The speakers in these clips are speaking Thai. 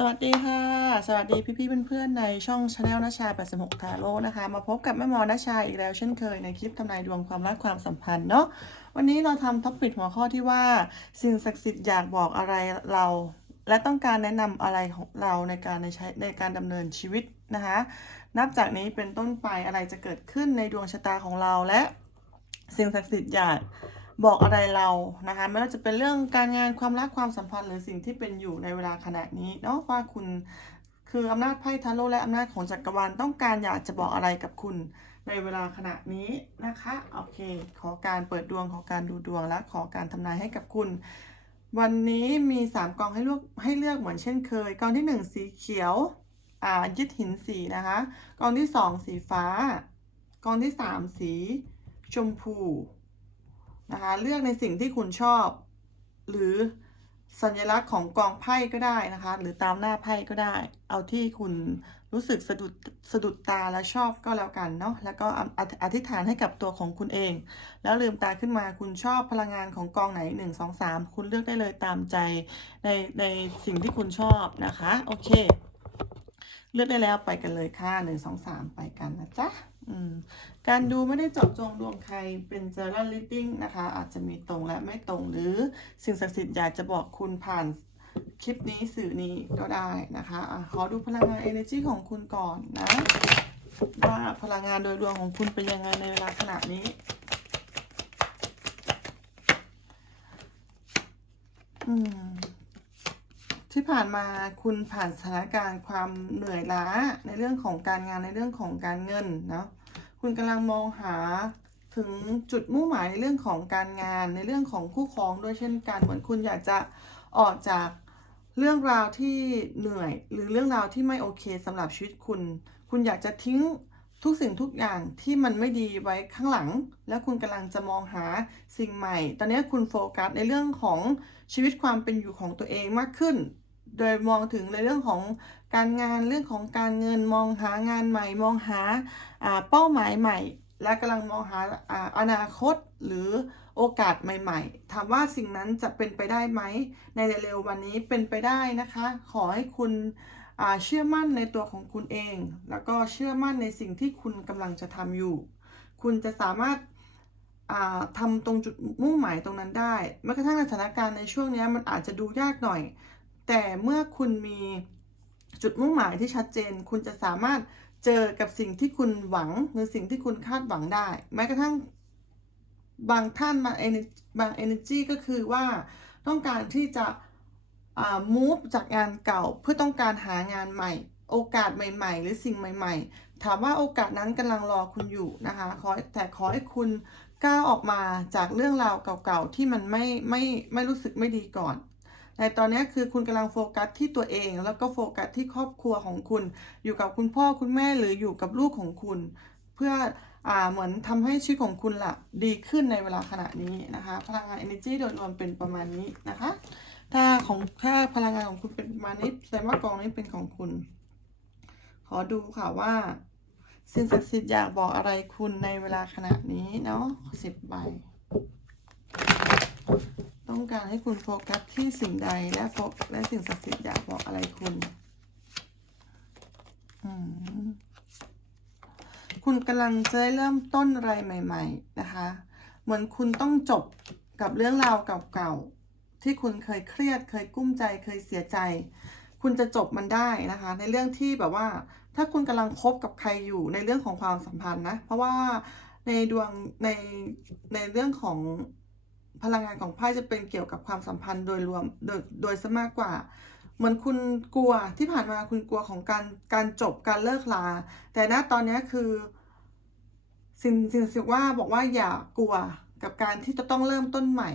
สวัสดีค่ะ สวัสดีพี่ๆเพื่อนๆในช่องชาแนลนาชา 86 ทาโร่นะคะ มาพบกับแม่หมอนาชาอีกแล้วเช่นเคยในคลิปทำนายดวงความรักความสัมพันธ์เนาะวันนี้เราทำท็อปปิดหัวข้อที่ว่า สิ่งศักดิ์สิทธิ์อยากบอกอะไรเรา และต้องการแนะนำอะไรของเราในการในใช้ในการดำเนินชีวิตนะคะ นับจากนี้เป็นต้นไปอะไรจะเกิดขึ้นในดวงชะตาของเราและ สิ่งศักดิ์สิทธิ์อยาก บอกอะไรเรานะคะไม่ว่าจะเป็นเรื่องการงานความรักความสัมพันธ์หรือสิ่งที่เป็นอยู่ในเวลาขณะนี้เนาะว่าคุณคืออำนาจไพ่ทาโร่และอำนาจของจักรวาลต้องการอยากจะบอกอะไรกับคุณในเวลาขณะนี้นะคะโอเค ขอการเปิดดวงขอการดูดวงและขอการทำนายให้กับคุณ วันนี้มี 3กองให้เลือกให้เลือกเหมือนเช่นเคยกองที่ 1 สีเขียวอ่ายึดหินสีนะคะกองที่ 2 สีฟ้ากองที่ 3 สีชมพู นะคะเลือกในสิ่งที่คุณชอบ หรือสัญลักษณ์ของกองไพ่ก็ได้นะคะ หรือตามหน้าไพ่ก็ได้ เอาที่คุณรู้สึกสะดุดสะดุดตาและชอบก็แล้วกันเนาะแล้วก็อออธิษฐานให้กับตัวของคุณเอง แล้วลืมตาขึ้นมาคุณชอบพลังงานของกองไหน 1 2 3 คุณเลือกได้เลยตามใจในในสิ่งที่คุณชอบนะคะ โอเค เลือกได้แล้วไปกันเลยค่ะหนึ่งสองสามไปกันนะจ๊ะอืม การดูไม่ได้เจาะจงดวงใครเป็น general reading นะคะ อาจจะมีตรงและไม่ตรงหรือสิ่งศักดิ์สิทธิ์อยากจะบอกคุณผ่านคลิปนี้สื่อนี้ก็ได้นะคะอะขอดูพลังงาน energy ของคุณก่อนนะ ว่าพลังงานโดยรวมของคุณเป็นยังไงในเวลาขณะนี้อืมที่ผ่านมาคุณผ่านสถานการณ์ความเหนื่อยล้าในเรื่องของการงานในเรื่องของการเงินเนาะ คุณกำลังมองหาถึงจุดมุ่งหมายในเรื่องของการงานในเรื่องของคู่ครองด้วยเช่นกันเหมือนคุณอยากจะออกจากเรื่องราวที่เหนื่อย หรือเรื่องราวที่ไม่โอเคสำหรับชีวิตคุณ คุณอยากจะทิ้งทุกสิ่งทุกอย่างที่มันไม่ดีไว้ข้างหลัง แล้วคุณกำลังจะมองหาสิ่งใหม่ ตอนนี้คุณโฟกัสในเรื่องของชีวิตความเป็นอยู่ของตัวเองมากขึ้น โดยมองถึงในเรื่องของการงานเรื่องของการเงินมองหางานใหม่ มองหาเป้าหมายใหม่ และกำลังมองหาออนาคตหรือโอกาสใหม่ ๆ ถามว่าสิ่งนั้นจะเป็นไปได้ไหม ในเร็ววันนี้เป็นไปได้นะคะ ขอให้คุณเชื่อมั่นในตัวของคุณเอง แล้วก็เชื่อมั่นในสิ่งที่คุณกำลังจะทำอยู่ คุณจะสามารถทำตรงจุดมุ่งหมายตรงนั้นได้แม้กระทั่งสถานการณ์ในช่วงนี้มันอาจจะดูยากหน่อย แต่เมื่อคุณมีจุดมุ่งหมายที่ชัดเจน คุณจะสามารถเจอกับสิ่งที่คุณหวังหรือสิ่งที่คุณคาดหวังได้ แม้กระทั่งบางท่านบางเอบาง energy ก็คือว่าต้องการที่จะ move จากงานเก่าเพื่อต้องการหางานใหม่ โอกาสใหม่ ๆ หรือสิ่งใหม่ ๆ ถามว่าโอกาสนั้นกำลังรอคุณอยู่นะคะขอแต่ขอให้คุณก้าวออกมาจากเรื่องราวเก่าๆที่มันไม่ไม่ไม่รู้สึกไม่ดีก่อน ในตอนนี้คือคุณกำลังโฟกัสที่ตัวเอง แล้วก็โฟกัสที่ครอบครัวของคุณ อยู่กับคุณพ่อคุณแม่หรืออยู่กับลูกของคุณ เพื่ออ่าเหมือนทำให้ชีวิตของคุณละ่ะดีขึ้นในเวลาขณะนี้นะคะ พลังงาน energy โดยรวมเป็นประมาณนี้นะคะ ถ้าของถ้าพลังงานของคุณเป็นประมาณนี้แสดงว่ากองนี้เป็นของคุณ ขอดูค่ะว่าสิ่งศักดิ์สิทธิ์อยากบอกอะไรคุณในเวลาขณะนี้เนาะสิบใบ ต้องการให้คุณโฟกัสที่สิ่งใดและโฟและสิ่งศักดิ์สิทธิ์อยากบอกอะไรคุณคุณกำลังจะได้เริ่มต้นอะไรใหม่ ๆ นะคะ เหมือนคุณต้องจบกับเรื่องราวเก่าๆ ที่คุณเคยเครียด เคยกุ้มใจ เคยเสียใจ คุณจะจบมันได้นะคะ ในเรื่องที่แบบว่า ถ้าคุณกำลังคบกับใครอยู่ในเรื่องของความสัมพันธ์นะ เพราะว่าในดวงในในเรื่องของ พลังงานของไพ่จะเป็นเกี่ยวกับความสัมพันธ์โดยรวมโดยโดยซะมากกว่า เหมือนคุณกลัวที่ผ่านมาคุณกลัวของการการจบการเลิกลา แต่ณตอนนี้คือสิ่งสิ่งสิ่งว่าบอกว่าอย่ากลัวกับการที่จะต้องเริ่มต้นใหม่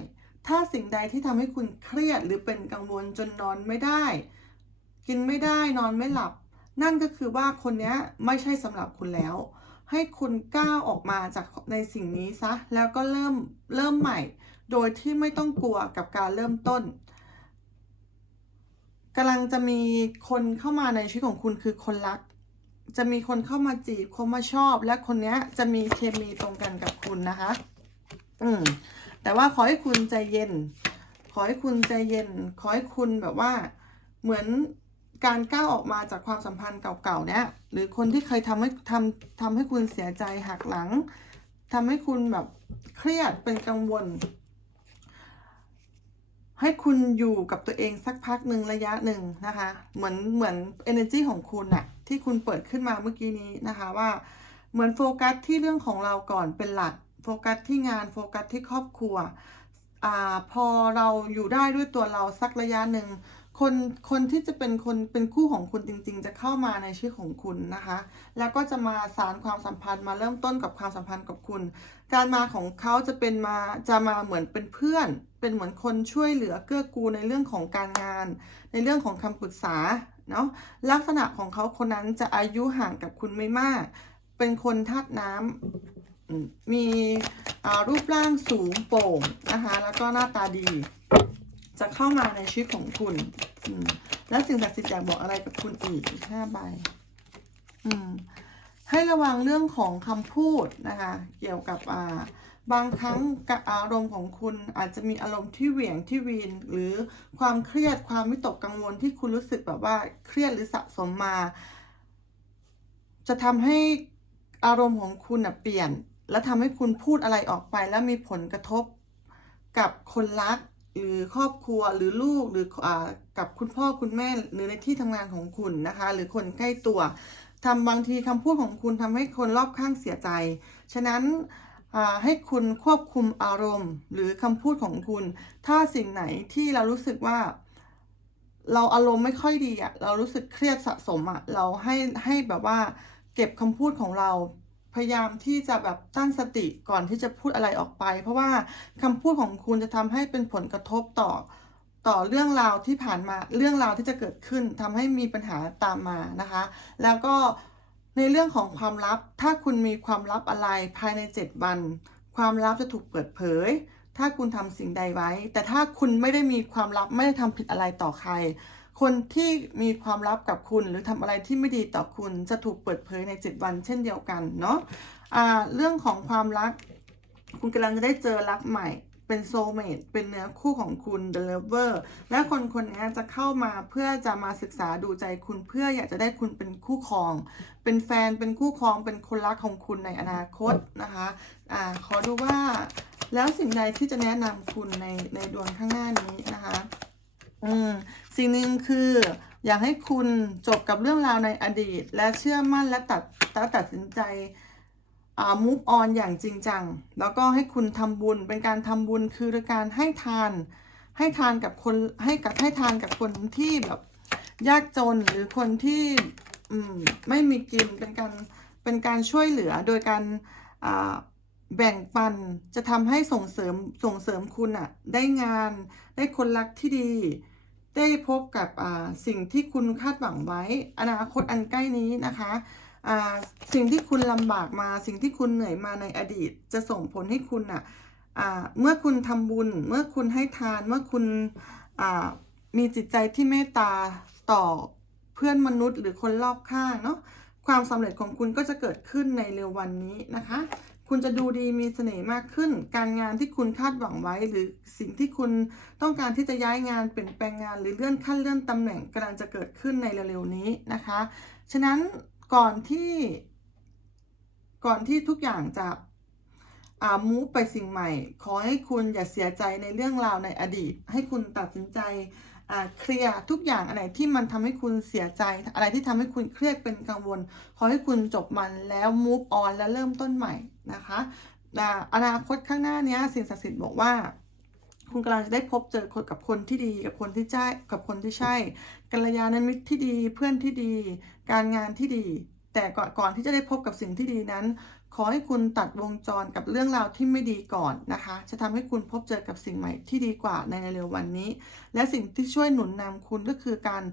ถ้าสิ่งใดที่ทำให้คุณเครียดหรือเป็นกังวลจนนอนไม่ได้ กินไม่ได้นอนไม่หลับ นั่นก็คือว่าคนนี้ไม่ใช่สำหรับคุณแล้ว ให้คุณก้าวออกมาจากในสิ่งนี้ซะแล้วก็เริ่มเริ่มใหม่ โดยที่ไม่ต้องกลัวกับการเริ่มต้นกำลังจะมีคนเข้ามาในชีวิตของคุณคือคนรัก จะมีคนเข้ามาจีบคนมาชอบ และคนนี้จะมีเคมีตรงกันกับคุณนะคะ อืม แต่ว่าขอให้คุณใจเย็น ขอให้คุณใจเย็น ขอให้คุณแบบว่า เหมือนการก้าวออกมาจากความสัมพันธ์เก่าๆ เนี่ย หรือคนที่เคยทำให้ทำทำให้คุณเสียใจหักหลังทำให้คุณแบบเครียดเป็นกังวล ให้คุณอยู่กับตัวเองสักพักหนึ่งระยะหนึ่งนะคะ เหมือนเหมือน energy ของคุณอะที่คุณเปิดขึ้นมาเมื่อกี้นี้นะคะว่า เหมือนโฟกัสที่เรื่องของเราก่อนเป็นหลัก โฟกัสที่งานโฟกัสที่ครอบครัวอ่าพอเราอยู่ได้ด้วยตัวเราสักระยะหนึ่งคนคนที่จะเป็นคนเป็นคู่ของคุณจริง ๆ จะเข้ามาในชีวิตของคุณนะคะ แล้วก็จะมาสารความสัมพันธ์มาเริ่มต้นกับความสัมพันธ์กับคุณ การมาของเขาจะเป็นมาจะมาเหมือนเป็นเพื่อน เป็นเหมือนคนช่วยเหลือเกื้อกูลในเรื่องของการงาน ในเรื่องของคำปรึกษาเนาะลักษณะของเขาคนนั้นจะอายุห่างกับคุณไม่มาก เป็นคนธาตุน้ำมีรูปร่างสูงโป่งนะคะแล้วก็หน้าตาดี จะเข้ามาในชีวิตของคุณและสิ่งศักดิ์สิทธิ์อยากบอกอะไรกับคุณอีกห้าใบอืม ให้ระวังเรื่องของคำพูดนะคะ เกี่ยวกับอ่าบางครั้งอารมณ์ของคุณอาจจะมีอารมณ์ที่เหวี่ยงที่วีนหรือความเครียดความวิตกกังวลที่คุณรู้สึกแบบว่าเครียดหรือสะสมมา จะทำให้อารมณ์ของคุณเปลี่ยน และทำให้คุณพูดอะไรออกไป แล้วมีผลกระทบกับคนรัก หรือครอบครัวหรือลูกหรืออกับคุณพ่อคุณแม่หรือในที่ทำงานของคุณนะคะ หรือคนใกล้ตัว ทำบางทีคำพูดของคุณทำให้คนรอบข้างเสียใจ ฉะนั้นให้คุณควบคุมอารมณ์ หรือคำพูดของคุณ ถ้าสิ่งไหนที่เรารู้สึกว่า เราอารมณ์ไม่ค่อยดีอะเรารู้สึกเครียดสะสมอะเราให้ให้แบบว่า เก็บคำพูดของเรา พยายามที่จะแบบตั้งสติก่อนที่จะพูดอะไรออกไป เพราะว่าคำพูดของคุณจะทำให้เป็นผลกระทบต่อ ต่อเรื่องราวที่ผ่านมาเรื่องราวที่จะเกิดขึ้นทำให้มีปัญหาตามมานะคะ แล้วก็ในเรื่องของความลับ ถ้าคุณมีความลับอะไรภายใน 7 วัน ความลับจะถูกเปิดเผย ถ้าคุณทำสิ่งใดไว้ แต่ถ้าคุณไม่ได้มีความลับไม่ได้ทำผิดอะไรต่อใคร คนที่มีความลับกับคุณหรือทำอะไรที่ไม่ดีต่อคุณจะถูกเปิดเผยใน 7 วันเช่นเดียวกันเนาะอ่าเรื่องของความรัก คุณกำลังจะได้เจอรักใหม่ เป็นโซเมตเป็นเนื้อคู่ของคุณ The Lover และคนคนนี้จะเข้ามาเพื่อจะมาศึกษาดูใจคุณเพื่ออยากจะได้คุณเป็นคู่ครอง เป็นแฟนเป็นคู่ครอง เป็นคนรักของคุณในอนาคตนะคะอ่าขอดูว่าแล้วสิ่งใดที่จะแนะนำคุณในในดวงข้างหน้านี้นะคะอืมสิ่งหนึ่งคืออยากให้คุณจบกับเรื่องราวในอดีต และเชื่อมั่นและตัดและตัดสินใจ อ่า move on อย่างจริงจัง แล้วก็ให้คุณทำบุญเป็นการทำบุญคือการให้ทาน ให้ทานกับคนให้กับให้ทานกับคนที่แบบยากจนหรือคนที่ไม่มีกินเป็นการเป็นการช่วยเหลือโดยการแบ่งปันจะทำให้ส่งเสริมส่งเสริมคุณอะได้งานได้คนรักที่ดี ได้พบกับสิ่งที่คุณคาดหวังไว้ อนาคตอันใกล้นี้นะคะ สิ่งที่คุณลำบากมา สิ่งที่คุณเหนื่อยมาในอดีต จะส่งผลให้คุณอะเมื่อคุณทำบุญ เมื่อคุณให้ทาน เมื่อคุณมีจิตใจที่เมตตาต่อเพื่อนมนุษย์ หรือคนรอบข้างเนาะความสำเร็จของคุณก็จะเกิดขึ้นในเร็ววันนี้นะคะ คุณจะดูดีมีเสน่ห์มากขึ้น การงานที่คุณคาดหวังไว้ หรือสิ่งที่คุณต้องการที่จะย้ายงานเปลี่ยนแปลงงาน หรือเลื่อนขั้นเลื่อนตำแหน่งกำลังจะเกิดขึ้นในเร็วๆนี้นะคะ ฉะนั้น ก่อนที่ ก่อนที่ทุกอย่างจะอามูฟไปสิ่งใหม่ ขอให้คุณอย่าเสียใจในเรื่องราวในอดีต ให้คุณตัดสินใจอ่าเคลียร์ทุกอย่างอะไรที่มันทำให้คุณเสียใจ อะไรที่ทำให้คุณเครียดเป็นกังวล ขอให้คุณจบมันแล้ว move on และเริ่มต้นใหม่นะคะอ่าอนาคตข้างหน้านี้สิ่งศักดิ์สิทธิ์บอกว่า คุณกำลังจะได้พบเจอคนกับคนที่ดีกับคนที่ใช่กับคนที่ใช่กัลยาณมิตรที่ดีเพื่อนที่ดี การงานที่ดี แต่ก่อนก่อนที่จะได้พบกับสิ่งที่ดีนั้น ขอให้คุณตัดวงจรกับเรื่องราวที่ไม่ดีก่อนนะคะ จะทำให้คุณพบเจอกับสิ่งใหม่ที่ดีกว่าในเร็ววันนี้ และสิ่งที่ช่วยหนุนนำคุณก็คือการ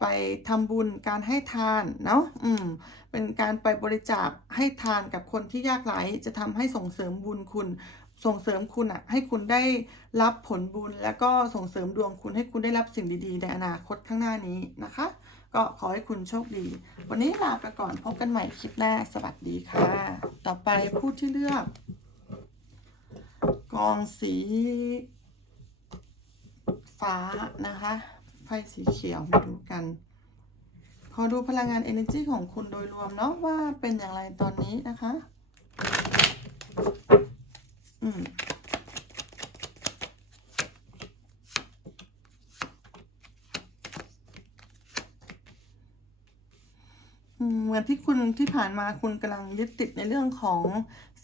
ไปทำบุญการให้ทานเนาะอืมเป็นการไปบริจาคให้ทานกับคนที่ยากไร้จะทำให้ส่งเสริมบุญคุณ ส่งเสริมคุณอะให้คุณได้รับผลบุญ แล้วก็ส่งเสริมดวงคุณให้คุณได้รับสิ่งดีๆ ในอนาคตข้างหน้านี้นะคะ ก็ขอให้คุณโชคดี วันนี้ลาไปก่อนพบกันใหม่คลิปหน้าสวัสดีค่ะ ต่อไปผู้ที่เลือก กองสี ฟ้านะคะไพ่สีเขียวมาดูกันอดูพลังงาน energy ของคุณโดยรวมเนาะว่าเป็นอย่างไรตอนนี้นะคะ อืมเหมือนที่คุณที่ผ่านมาคุณกำลังยึดติดในเรื่องของ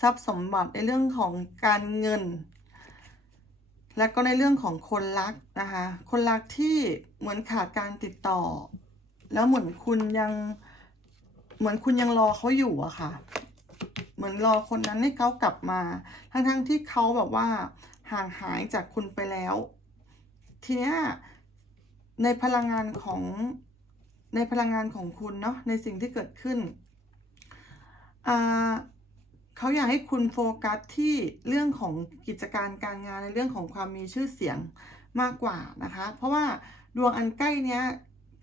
ทรัพย์สมบัติในเรื่องของการเงิน และก็ในเรื่องของคนรักนะคะคนรักที่เหมือนขาดการติดต่อ แล้วเหมือนคุณยังเหมือนคุณยังรอเขาอยู่อะค่ะ เหมือนรอคนนั้นให้เขากลับมา ทั้งๆที่เขาแบบว่าห่างหายจากคุณไปแล้ว ทีนี้ในพลังงานของในพลังงานของคุณเนาะในสิ่งที่เกิดขึ้นเขาอยากให้คุณโฟกัสที่เรื่องของกิจการการงานในเรื่องของความมีชื่อเสียงมากกว่านะคะ เพราะว่าดวงอันใกล้เนี้ย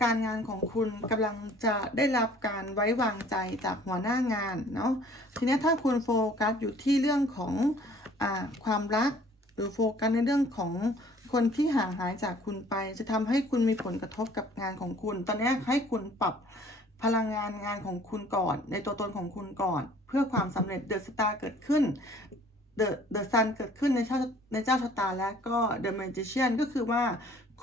การงานของคุณกำลังจะได้รับการไว้วางใจจากหัวหน้างานเนาะทีนี้ถ้าคุณโฟกัสอยู่ที่เรื่องของอความรัก หรือโฟกัสในเรื่องของคนที่ห่างหายจากคุณไป จะทำให้คุณมีผลกระทบกับงานของคุณ ตอนนี้ให้คุณปรับพลังงานงานของคุณก่อน ในตัวตนของคุณก่อน เพื่อความสำเร็จเดอะสตาร์เกิดขึ้นเดอะเดอะซันเกิดขึ้นในเจ้าในเจ้าชะตาและก็เดอะแมจิเชียนก็คือว่า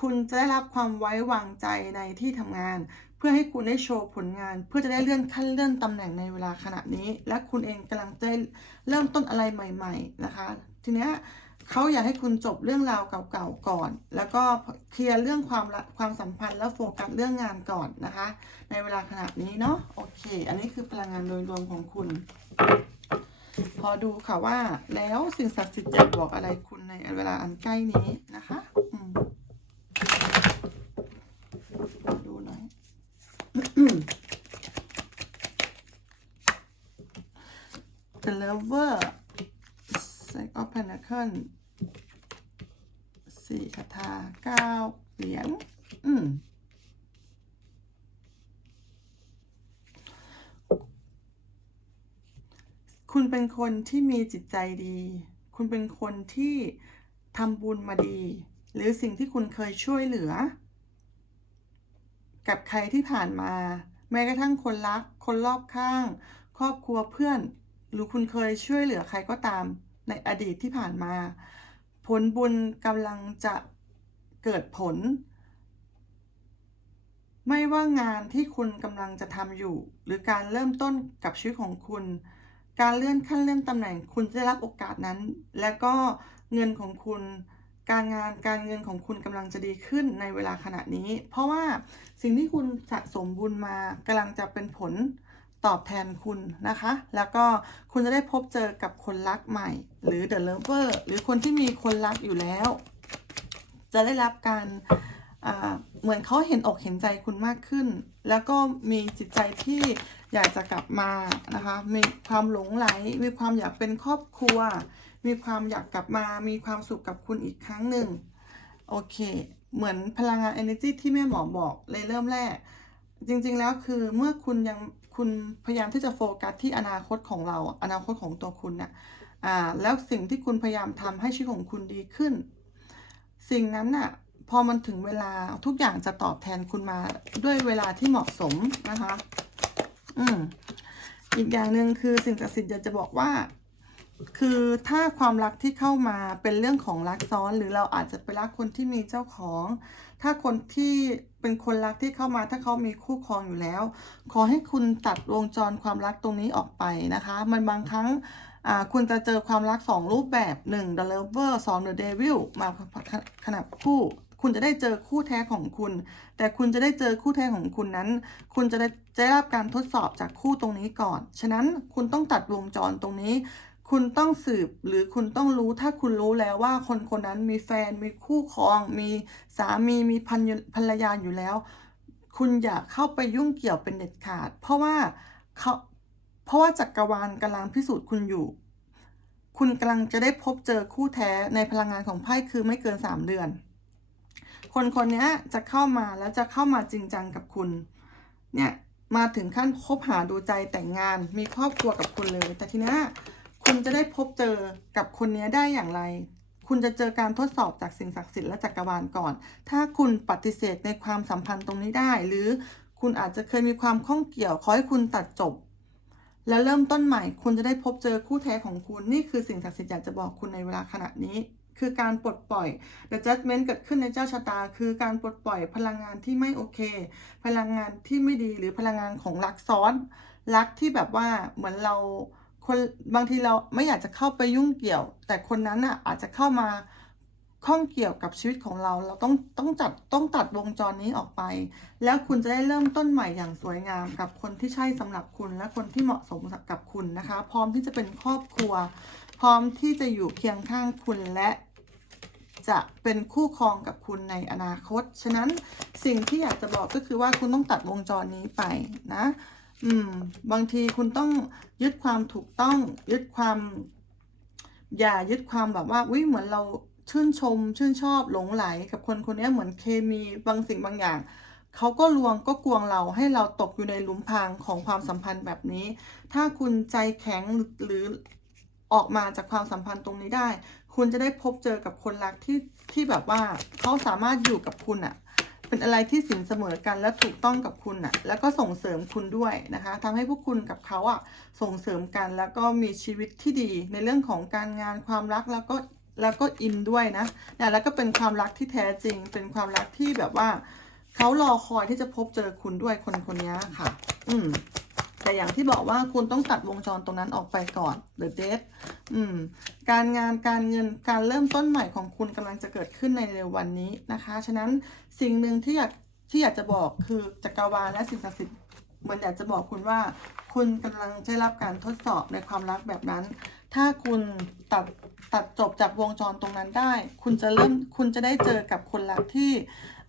คุณจะได้รับความไว้วางใจในที่ทำงาน เพื่อให้คุณได้โชว์ผลงาน เพื่อจะได้เลื่อนขั้นเลื่อนตำแหน่งในเวลาขณะนี้ และคุณเองกำลังจะเริ่มต้นอะไรใหม่ ๆ นะคะ ทีเนี้ยเขาอยากให้คุณจบเรื่องราวเก่าๆก่อน แล้วก็เคลียร์เรื่องความความสัมพันธ์แล้วโฟกัสเรื่องงานก่อนนะคะ ในเวลาขณะนี้เนาะโอเค อันนี้คือพลังงานโดยรวมของคุณ พอดูค่ะว่าแล้วสิ่งศักดิ์สิทธิ์อยากบอกอะไรคุณในเวลาอันใกล้นี้นะคะ อืมดูหน่อย The Lover Six of Pentacles สี่คาถาเก้าเหรียญอืมคุณเป็นคนที่มีจิตใจดี คุณเป็นคนที่ทำบุญมาดี หรือสิ่งที่คุณเคยช่วยเหลือ กับใครที่ผ่านมา แม้กระทั่งคนรัก คนรอบข้าง ครอบครัวเพื่อน หรือคุณเคยช่วยเหลือใครก็ตามในอดีตที่ผ่านมา ผลบุญกำลังจะเกิดผล ไม่ว่างานที่คุณกำลังจะทำอยู่ หรือการเริ่มต้นกับชีวิตของคุณ การเลื่อนขั้นเลื่อนตำแหน่งคุณจะได้รับโอกาสนั้น และก็เงินของคุณ การงานการเงินของคุณกำลังจะดีขึ้นในเวลาขณะนี้ เพราะว่าสิ่งที่คุณสะสมบุญมากำลังจะเป็นผลตอบแทนคุณนะคะ แล้วก็คุณจะได้พบเจอกับคนรักใหม่ หรือ The Lover หรือคนที่มีคนรักอยู่แล้ว จะได้รับการอ่าเหมือนเขาเห็นอกเห็นใจคุณมากขึ้น แล้วก็มีจิตใจที่อยากจะกลับมานะคะ มีความหลงไหล มีความอยากเป็นครอบครัว มีความอยากกลับมา มีความสุขกับคุณอีกครั้งหนึ่ง โอเค เหมือนพลังงาน energy ที่แม่หมอบอกเลยเริ่มแรก จริงๆแล้วคือเมื่อคุณยังคุณพยายามที่จะโฟกัสที่อนาคตของเรา อนาคตของตัวคุณน่ะอ่า แล้วสิ่งที่คุณพยายามทำให้ชีวิตของคุณดีขึ้น สิ่งนั้นน่ะ พอมันถึงเวลาทุกอย่างจะตอบแทนคุณมาด้วยเวลาที่เหมาะสมนะคะ อืมอีกอย่างหนึ่งคือสิ่งศักดิ์สิทธิ์อยากจะบอกว่า คือถ้าความรักที่เข้ามาเป็นเรื่องของรักซ้อนหรือเราอาจจะไปรักคนที่มีเจ้าของ ถ้าคนที่เป็นคนรักที่เข้ามาถ้าเขามีคู่ครองอยู่แล้ว ขอให้คุณตัดวงจรความรักตรงนี้ออกไปนะคะ มันบางครั้งคุณจะเจอความรักสองรูปแบบหนึ่ง the lover สอง the devil มาขนาดคู่ คุณจะได้เจอคู่แท้ของคุณ แต่คุณจะได้เจอคู่แท้ของคุณนั้น คุณจะได้จะได้รับการทดสอบจากคู่ตรงนี้ก่อน ฉะนั้นคุณต้องตัดวงจรตรงนี้ คุณต้องสืบหรือคุณต้องรู้ถ้าคุณรู้แล้วว่าคนคนนั้นมีแฟนมีคู่ครอง มีสามีมีพันภรรยาอยู่แล้ว คุณอย่าเข้าไปยุ่งเกี่ยวเป็นเด็ดขาด เพราะว่าเขาเพราะว่าจักรวาลกำลังพิสูจน์คุณอยู่ คุณกำลังจะได้พบเจอคู่แท้ในพลังงานของไพ่คือไม่เกิน 3 เดือน คนคนนี้จะเข้ามาแล้วจะเข้ามาจริงจังกับคุณ เนี่ยมาถึงขั้นคบหาดูใจแต่งงานมีครอบครัวกับคุณเลย แต่ทีนี้ คุณจะได้พบเจอกับคนนี้ได้อย่างไร คุณจะเจอการทดสอบจากสิ่งศักดิ์สิทธิ์และจักรวาลก่อน ถ้าคุณปฏิเสธในความสัมพันธ์ตรงนี้ได้ หรือคุณอาจจะเคยมีความข้องเกี่ยวขอให้คุณตัดจบ แล้วเริ่มต้นใหม่ คุณจะได้พบเจอคู่แท้ของคุณ นี่คือสิ่งศักดิ์สิทธิ์อยากจะบอกคุณในเวลาขณะนี้ คือการปลดปล่อย The Judgment เกิดขึ้นในเจ้าชะตา คือการปลดปล่อยพลังงานที่ไม่โอเค พลังงานที่ไม่ดีหรือพลังงานของรักซ้อน รักที่แบบว่าเหมือนเรา คนบางทีเราไม่อยากจะเข้าไปยุ่งเกี่ยว แต่คนนั้นอะอาจจะเข้ามาข้องเกี่ยวกับชีวิตของเรา เราต้องต้องจัดต้องตัดวงจรนี้ออกไป แล้วคุณจะได้เริ่มต้นใหม่อย่างสวยงามกับคนที่ใช่สำหรับคุณและคนที่เหมาะสมกับคุณนะคะ พร้อมที่จะเป็นครอบครัว พร้อมที่จะอยู่เคียงข้างคุณและจะเป็นคู่ครองกับคุณในอนาคต ฉะนั้นสิ่งที่อยากจะบอกก็คือว่าคุณต้องตัดวงจรนี้ไปนะ อืม บางทีคุณต้องยึดความถูกต้อง ยึดความ อย่ายึดความแบบว่าอุ้ยเหมือนเราชื่นชม ชื่นชอบหลงไหลกับคนคนนี้เหมือนเคมีบางสิ่งบางอย่างเขาก็ลวงก็กวงเราให้เราตกอยู่ในหลุมพรางของความสัมพันธ์แบบนี้ ถ้าคุณใจแข็งหรือออกมาจากความสัมพันธ์ตรงนี้ได้ คุณจะได้พบเจอกับคนรักที่ที่แบบว่าเขาสามารถอยู่กับคุณอะ เป็นอะไรที่สินเสมอกันและถูกต้องกับคุณอะแล้วก็ส่งเสริมคุณด้วยนะคะทำให้พวกคุณกับเขาอะส่งเสริมกันแล้วก็มีชีวิตที่ดีในเรื่องของการงานความรักแล้วก็แล้วก็อินด้วยนะเนี่ยแล้วก็เป็นความรักที่แท้จริง เป็นความรักที่แบบว่าเขารอคอยที่จะพบเจอคุณด้วยคนคนนี้ค่ะ อืม แต่อย่างที่บอกว่าคุณต้องตัดวงจรตรงนั้นออกไปก่อนหรือเดทอืม การงานการเงินการเริ่มต้นใหม่ของคุณกำลังจะเกิดขึ้นในเร็ววันนี้นะคะ ฉะนั้นสิ่งหนึ่งที่อยากที่อยากจะบอกคือจักรวาลและสิ่งศักดิ์สิทธิ์เหมือนอยากจะบอกคุณว่า คุณกำลังได้รับการทดสอบในความรักแบบนั้น ถ้าคุณตัดตัดจบจากวงจรตรงนั้นได้ คุณจะเริ่มคุณจะได้เจอกับคนรักที่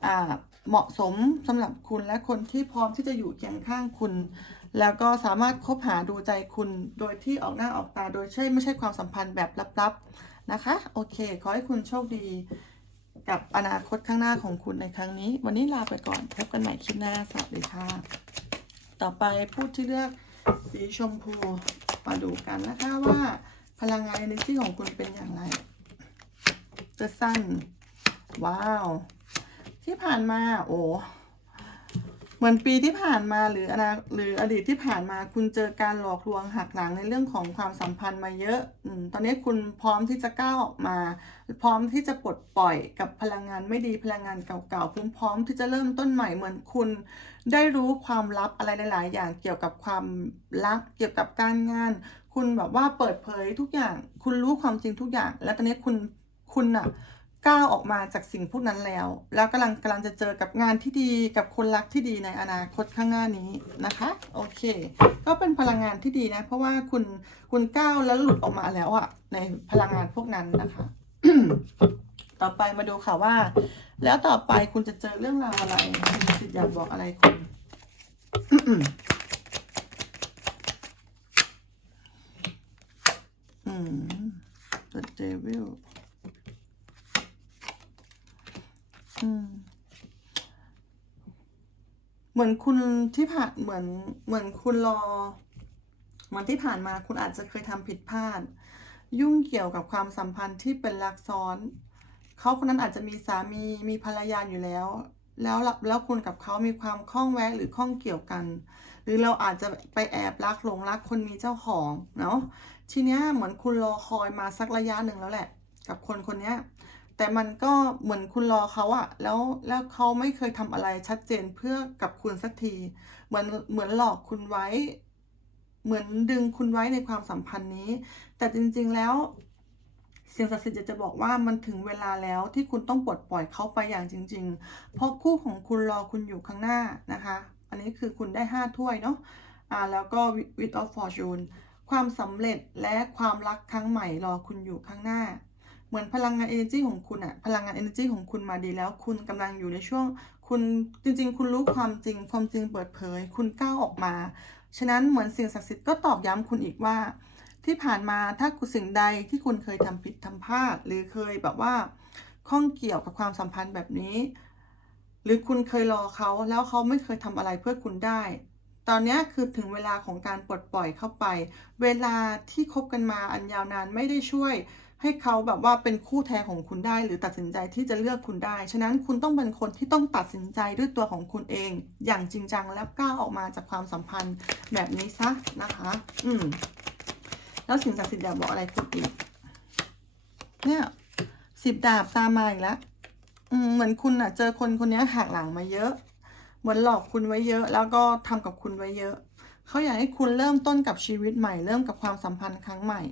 อ่า เหมาะสมสำหรับคุณและคนที่พร้อมที่จะอยู่เคียงข้างคุณ แล้วก็สามารถคบหาดูใจคุณโดยที่ออกหน้าออกตาโดยใช่ไม่ใช่ความสัมพันธ์แบบลับๆนะคะ โอเค ขอให้คุณโชคดีกับอนาคตข้างหน้าของคุณในครั้งนี้ วันนี้ลาไปก่อนพบกันใหม่คลิปหน้าสวัสดีค่ะ ต่อไปผู้ที่เลือกสีชมพูมาดูกันนะคะว่าพลังงาน energy ของคุณเป็นอย่างไร The Sun ว้าว ที่ผ่านมา โอ้เหมือนปีที่ผ่านมาหรืออนาหรืออดีตที่ผ่านมาคุณเจอการหลอกลวงหักหลังในเรื่องของความสัมพันธ์มาเยอะอมตอนนี้คุณพร้อมที่จะก้าวออกมา พร้อมที่จะปลดปล่อยกับพลังงานไม่ดีพลังงานเก่าๆคุณพร้อมที่จะเริ่มต้นใหม่เหมือนคุณ ได้รู้ความลับอะไรหลาย ๆ อย่างเกี่ยวกับความรักเกี่ยวกับการงาน คุณแบบว่าเปิดเผยทุกอย่าง คุณรู้ความจริงทุกอย่าง แล้วตอนนี้คุณคุณอะ ก้าวออกมาจากสิ่งพวกนั้นแล้ว แล้วกำลังกำลังจะเจอกับงานที่ดีกับคนรักที่ดีในอนาคตข้างหน้านี้นะคะ โอเค ก็เป็นพลังงานที่ดีนะ เพราะว่าคุณคุณก้าวแล้วหลุดออกมาแล้วอะในพลังงานพวกนั้นนะคะ ต่อไปมาดูค่ะว่า แล้วต่อไปคุณจะเจอเรื่องราวอะไรคุณสิทธิ์อยากบอกอะไรคุณอืม The Devil อืม เหมือนคุณที่ผ่านเหมือนเหมือนคุณรอ เหมือนที่ผ่านมาคุณอาจจะเคยทำผิดพลาด ยุ่งเกี่ยวกับความสัมพันธ์ที่เป็นรักซ้อน เขาคนนั้นอาจจะมีสามีมีภรรยาอยู่แล้ว แล้วแล้วคุณกับเขามีความข้องแวะหรือข้องเกี่ยวกัน หรือเราอาจจะไปแอบรักหลงรักคนมีเจ้าของเนาะทีเนี้ยเหมือนคุณรอคอยมาสักระยะหนึ่งแล้วแหละ กับคนคนเนี้ย แต่มันก็เหมือนคุณรอเขาอะแล้วแล้วเขาไม่เคยทำอะไรชัดเจนเพื่อกับคุณสักที เหมือนเหมือนหลอกคุณไว้ เหมือนดึงคุณไว้ในความสัมพันธ์นี้ แต่จริง ๆแล้วเสียงศักดิ์สิทธิ์จะบอกว่ามันถึงเวลาแล้วที่คุณต้องปลดปล่อยเขาไปอย่างจริง ๆ เพราะคู่ของคุณรอคุณอยู่ข้างหน้านะคะ อันนี้คือคุณได้ห้าถ้วยเนาะอ่าแล้วก็ with of fortune ความสำเร็จและความรักครั้งใหม่รอคุณอยู่ข้างหน้า เหมือนพลังงาน energy ของคุณอะพลังงาน energy ของคุณมาดีแล้ว คุณกำลังอยู่ในช่วง คุณจริง ๆ คุณรู้ความจริง ความจริงเปิดเผย คุณก้าวออกมา ฉะนั้นเหมือนสิ่งศักดิ์สิทธิ์ก็ตอกย้ำคุณอีกว่า ที่ผ่านมาถ้าคุณสิ่งใดที่คุณเคยทำผิดทำพลาด หรือเคยแบบว่าข้องเกี่ยวกับความสัมพันธ์แบบนี้ หรือคุณเคยรอเขาแล้วเขาไม่เคยทำอะไรเพื่อคุณได้ตอนนี้คือถึงเวลาของการปลดปล่อยเข้าไป เวลาที่คบกันมาอันยาวนานไม่ได้ช่วย ให้เขาแบบว่าเป็นคู่แท้ของคุณได้ หรือตัดสินใจที่จะเลือกคุณได้ ฉะนั้นคุณต้องเป็นคนที่ต้องตัดสินใจด้วยตัวของคุณเอง อย่างจริงจังแล้วก้าวออกมาจากความสัมพันธ์แบบนี้ซะนะคะ อืม แล้วสิ่งศักดิ์สิทธิ์อยากบอกอะไรคุณอีก เนี่ยสิบดาบตามมาอีกแล้วอืมเหมือนคุณอะเจอคนคนนี้หักหลังมาเยอะ เหมือนหลอกคุณไว้เยอะ แล้วก็ทำกับคุณไว้เยอะ เขาอยากให้คุณเริ่มต้นกับชีวิตใหม่ เริ่มกับความสัมพันธ์ครั้งใหม่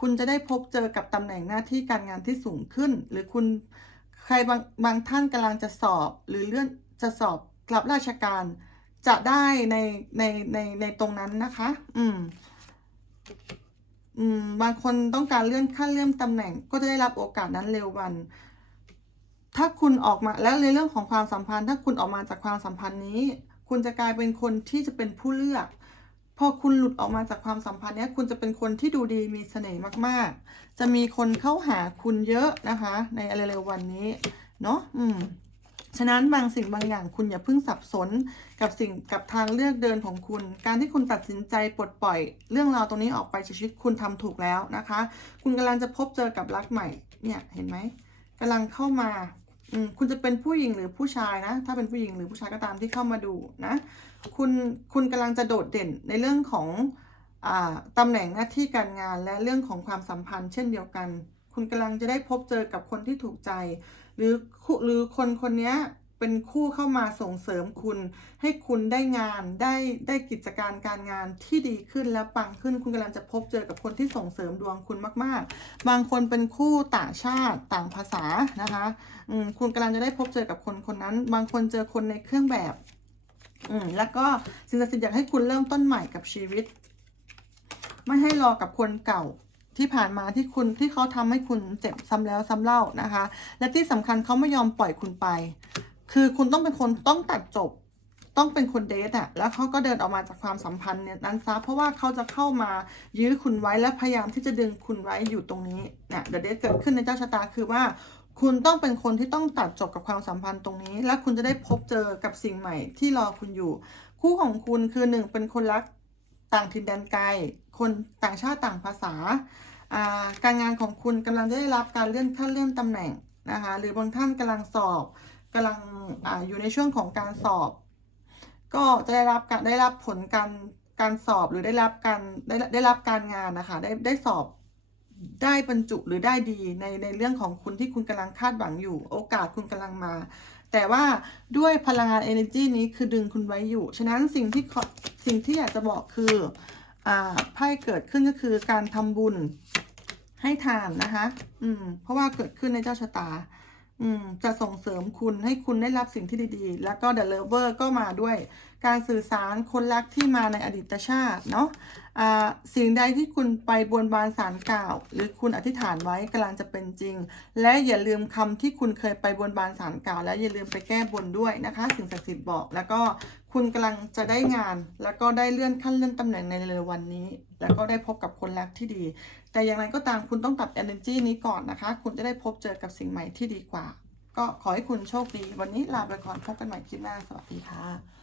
คุณจะได้พบเจอกับตำแหน่งหน้าที่การงานที่สูงขึ้น หรือคุณใครบางบางท่านกำลังจะสอบ หรือเลื่อนจะสอบรับราชการ จะได้ในในในในตรงนั้นนะคะ อืมอืมบางคนต้องการเลื่อนขั้นเลื่อนตำแหน่ง ก็จะได้รับโอกาสนั้นเร็ววัน ถ้าคุณออกมาแล้วในเรื่องของความสัมพันธ์ ถ้าคุณออกมาจากความสัมพันธ์นี้ คุณจะกลายเป็นคนที่จะเป็นผู้เลือก พอคุณหลุดออกมาจากความสัมพันธ์เนี้ยคุณจะเป็นคนที่ดูดีมีเสน่ห์มาก ๆ จะมีคนเข้าหาคุณเยอะนะคะ ในเร็วๆวันนี้เนาะอืมฉะนั้นบางสิ่งบางอย่างคุณอย่าเพิ่งสับสนกับสิ่งกับทางเลือกเดินของคุณ การที่คุณตัดสินใจปลดปล่อย เรื่องราวตรงนี้ออกไปชีวิตคุณทำถูกแล้วนะคะ คุณกำลังจะพบเจอกับรักใหม่เนี่ยเห็นไหมกำลังเข้ามาอืมคุณจะเป็นผู้หญิงหรือผู้ชายนะ ถ้าเป็นผู้หญิงหรือผู้ชายก็ตามที่เข้ามาดูนะ คุณคุณกำลังจะโดดเด่นในเรื่องของอตำแหน่งหน้าที่การงานและเรื่องของความสัมพันธ์ เช่นเดียวกัน คุณกำลังจะได้พบเจอกับคนที่ถูกใจ หรือคู่หรือคนคนนี้เป็นคู่เข้ามาส่งเสริมคุณ ให้คุณได้งานได้ได้กิจการการงานที่ดีขึ้นและปังขึ้น คุณกำลังจะพบเจอกับคนที่ส่งเสริมดวงคุณมาก ๆ บางคนเป็นคู่ต่างชาติต่างภาษานะคะคุณกำลังจะได้พบเจอกับคนคนนั้น บางคนเจอคนในเครื่องแบบ อืมแล้วก็สิ่งศักดิ์สิทธิ์อยากให้คุณเริ่มต้นใหม่กับชีวิต ไม่ให้รอกับคนเก่าที่ผ่านมาที่คุณที่เขาทำให้คุณเจ็บซ้ำแล้วซ้ำเล่านะคะ และที่สำคัญเขาไม่ยอมปล่อยคุณไป คือคุณต้องเป็นคนต้องตัดจบ ต้องเป็นคนเดทอะแล้วเขาก็เดินออกมาจากความสัมพันธ์เนี่ยนั้นซะเพราะว่าเขาจะเข้ามายื้อคุณไว้และพยายามที่จะดึงคุณไว้อยู่ตรงนี้เนี่ยเดอะเดทเกิดขึ้นในเจ้าชะตาคือว่า คุณต้องเป็นคนที่ต้องตัดจบกับความสัมพันธ์ตรงนี้ และคุณจะได้พบเจอกับสิ่งใหม่ที่รอคุณอยู่ คู่ของคุณคือหนึ่งเป็นคนรักต่างถิ่นแดนไกล คนต่างชาติต่างภาษา การงานของคุณกำลังได้รับการเลื่อนขั้นเลื่อนตำแหน่งนะคะหรือบางท่านกำลังสอบกำลังออยู่ในช่วงของการสอบ ก็จะได้รับการได้รับผลการการสอบหรือได้รับการได้ได้รับการงานนะคะได้ได้สอบ ได้บรรจุหรือได้ดีในในเรื่องของคุณที่คุณกำลังคาดหวังอยู่ โอกาสคุณกำลังมา แต่ว่าด้วยพลังงาน energy นี้คือดึงคุณไว้อยู่ ฉะนั้นสิ่งที่สิ่งที่อยากจะบอกคืออ่าไพ่เกิดขึ้นก็คือการทำบุญให้ทานนะคะ อืม เพราะว่าเกิดขึ้นในเจ้าชะตา อืมจะส่งเสริมคุณให้คุณได้รับสิ่งที่ดีๆ แล้วก็ The Lover ก็มาด้วย การสื่อสารคนรักที่มาในอดีตชาติเนาะอ่าสิ่งใดที่คุณไปบนบานสารกล่าว หรือคุณอธิษฐานไว้กำลังจะเป็นจริง และอย่าลืมคำที่คุณเคยไปบนบานสารกล่าว และอย่าลืมไปแก้บนด้วยนะคะ สิ่งศักดิ์สิทธิ์บอก แล้วก็คุณกำลังจะได้งาน แล้วก็ได้เลื่อนขั้นเลื่อนตำแหน่งในเร็ววันนี้ แล้วก็ได้พบกับคนรักที่ดี แต่อย่างไรก็ตามคุณต้องตัด energy นี้ก่อนนะคะ คุณจะได้พบเจอกับสิ่งใหม่ที่ดีกว่า ก็ขอให้คุณโชคดี วันนี้ลาไปก่อนพบกันใหม่คลิปหน้าสวัสดีค่ะ